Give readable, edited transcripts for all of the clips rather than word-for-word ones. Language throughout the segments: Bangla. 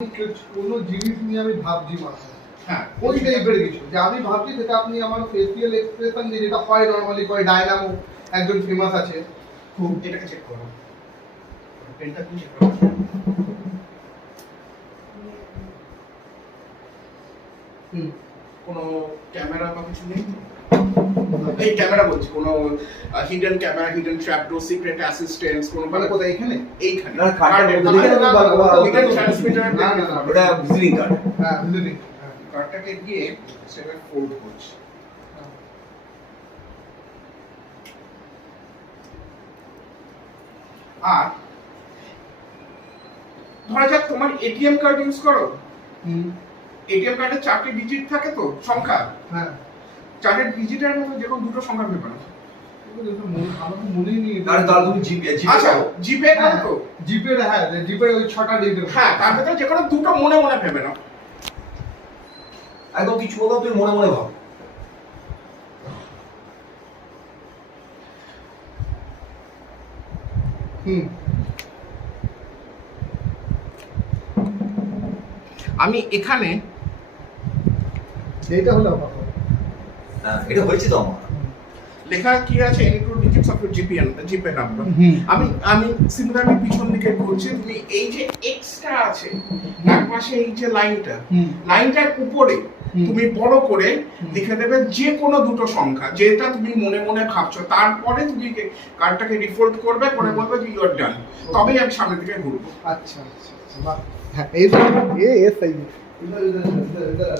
কোনো জিনিস নিয়ে আমি ভাবছি মাথায়, হ্যাঁ ওই টাইপের কিছু যে আমি ভাবছি সেটা আপনি আমার ফেসিয়াল এক্সপ্রেশন দিয়ে যেটা হয় নর্মালি হয়, ডায়নামো একজন ফেমাস আছে খুব, এটাকে চেক করো, পেনটা তুমি চেক করো। কোনো ক্যামেরা বা কিছু নেই? এই ক্যামেরা বলছি, কোনো hidden camera, hidden trapdoor, secret assistance, কোনো মানে কোথায় এখানে? এইখানে না, কার্ডের কার্ডের মধ্যে লিখে দেবো, হিডেন ট্রান্সমিটার। না, না, না, ওটা ভিজিটিং কার্ড। হ্যাঁ ভিজিটিং। কার্ডটাকে গিয়ে সেটা ফোল্ড করছি। আর ধরা যাক তোমার এটিএম কার্ড ইউজ করো, এটিএম কার্ডে 4টে ডিজিট থাকে তো সংখ্যা, হ্যাঁ 4টে ডিজিটের মধ্যে যে কোনো দুটো সংখ্যা ভেবে নাও। আমার মনেই নেই। তাহলে তুমি জিপে আচ্ছা জিপে করো তো, জিপের, হ্যাঁ জিপের ওই 6টা ডিজিট। হ্যাঁ তার ভেতরে যে কোনো দুটো মনে মনে ভেবে নাও। একদম কিছু বলতে তুমি মনে মনে ভাবো। আমি এখানে এইটা হলো কথা। এটা হয়েছে তো আমার। লেখা কি আছে, any two digits of GPay number. আমি সিমিলারলি পিছন দিকে করছি, তুমি এই যে এক্সট্রা আছে এক পাশে, এই যে লাইনটার উপরে তুমি বড় করে লিখে দেবে যে কোনো দুটো সংখ্যা যেটা তুমি মনে মনে ভাবছো, তারপরে তুমি কার্ডটাকে ডিফল্ট করবে, করে বলবে যে ইউ আর ডান, তবেই আমি সামনের দিকে ঘুরবো। আচ্ছা আচ্ছা আচ্ছা, বাহ, হ্যাঁ এই ये सही है। इधर इधर इधर इधर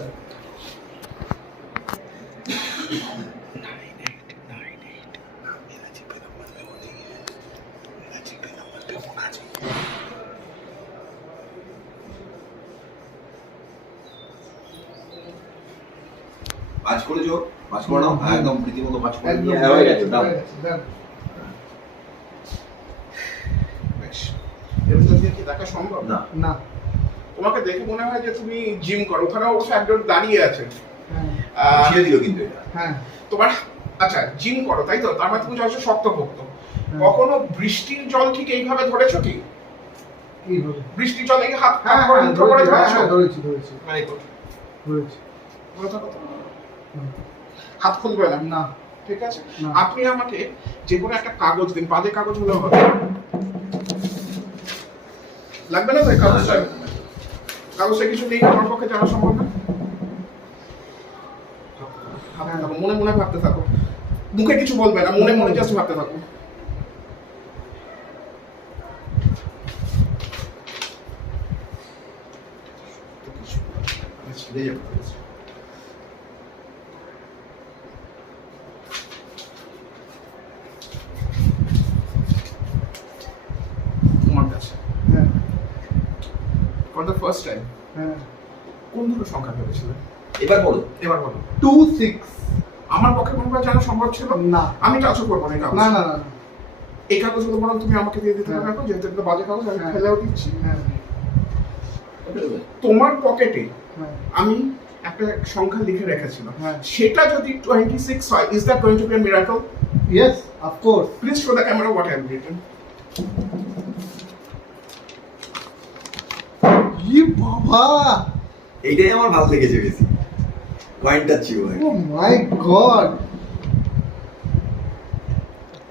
কাজ করেছো, কাজ করে নাও, একদম রীতিমতো কাজ করে একদম নিয়ে হয়ে গেছে। দাও। বেশ, এর ভিতর দিয়ে কি দেখা সম্ভব? না, না, তোমাকে দেখে মনে হয় যে তুমি জিম করো, ওখানে অবশ্য একজন দাঁড়িয়ে আছে। হ্যাঁ ছেড়ে দিল কিন্তু এটা। হ্যাঁ তোমার আচ্ছা জিম করো তাই তো, তার মানে তুমি হচ্ছে শক্তপোক্ত। কখনো বৃষ্টির জল ঠিক এইভাবে ধরেছো কি? কি হলো? বৃষ্টির জল এই হাত হ্যাঁ করে মুঠো করে ধরেছো? ধরেছি ধরেছি ভেরি গুড। ধরেছি। হাত খুলবে না, না ঠিক আছে? না। আপনি আমাকে যে কোনো একটা কাগজ দিন, বাজে কাগজ হলেও হবে, লাগবে না তো এই কাগজটা? কাগজে কিছু নেই আমার পক্ষে জানা সম্ভব না। ভাবতে থাকো, মনে মনে ভাবতে থাকো, মুখে কিছু বলবে না, মনে মনে জাস্ট ভাবতে থাকো। ছিঁড়ে যাবে কাগজ। তোমার কাছে হ্যাঁ ফর দ্য ফার্স্ট টাইম হ্যাঁ কোন দুটো সংখ্যা ভেবেছিলে? এবার বলো। এবার বলো। 2 6। আমার পক্ষে কোনটা জানা সম্ভব ছিল না আমি টাচও করবো না এই কাগজ। না না না এই কাগজগুলো বরং তুমি আমাকে দিয়ে দিতে হ্যাঁ। পারো এখন, যেহেতু এটা বাজে কাগজ, আমি হ্যাঁ। ফেলেও দিচ্ছি। হ্যাঁ তোমার পকেটে হ্যাঁ আমি একটা সংখ্যা লিখে রেখেছিলাম, হ্যাঁ। সেটা যদি 26 হয়, is that going to be a miracle? Yes of course. Please show the camera what I have written. ই বাবা, এইটাই আমার ভালো লেগেছে বেশি, কয়েনটা ছিল ভাই। ও মাই গড,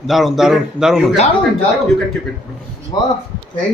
দারুণ দারুণ দারুণ You can দারুণ, keep it, দারুণ। you can keep it. বাহ